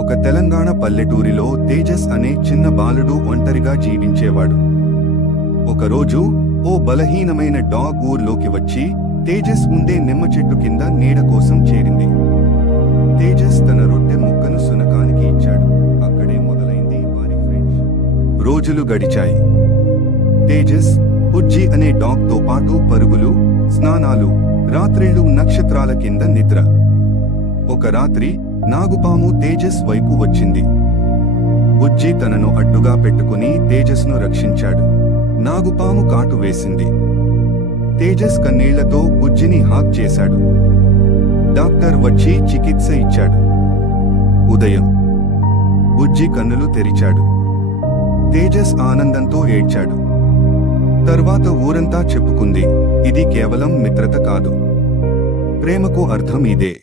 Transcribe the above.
ఒక తెలంగాణ పల్లెటూరిలో తేజస్ అనే చిన్న బాలుడు ఒంటరిగా జీవించేవాడు. ఒకరోజు ఓ బలహీనమైన డాగ్ ఊర్లోకి వచ్చి తేజస్ ఉండే నిమ్మ చెట్టు కింద నీడ కోసం చేరింది. తేజస్ తన రొట్టె ముక్కను సునకానికి ఇచ్చాడు. అక్కడే మొదలైంది వారి ఫ్రెండ్షిప్. రోజులు గడిచాయి. తేజస్, బుజ్జి అనే డాగ్ తో పాటు పరుగులు, స్నానాలు, రాత్రిళ్ళు నక్షత్రాల కింద నిద్ర. ఒక రాత్రి నాగుపాము తేజస్ వైపు వచ్చింది. బుజ్జి తనను అడ్డుగా పెట్టుకుని తేజస్ను రక్షించాడు. నాగుపాము కాటు వేసింది. తేజస్ కన్నీళ్లతో బుజ్జిని హాగ్ చేశాడు. డాక్టర్ వచ్చి చికిత్స ఇచ్చాడు. ఉదయం బుజ్జి కన్నులు తెరిచాడు. తేజస్ ఆనందంతో ఏడ్చాడు. తర్వాత ఊరంతా చెప్పుకుంది, ఇది కేవలం మిత్రత కాదు, ప్రేమకు అర్థం ఇదే.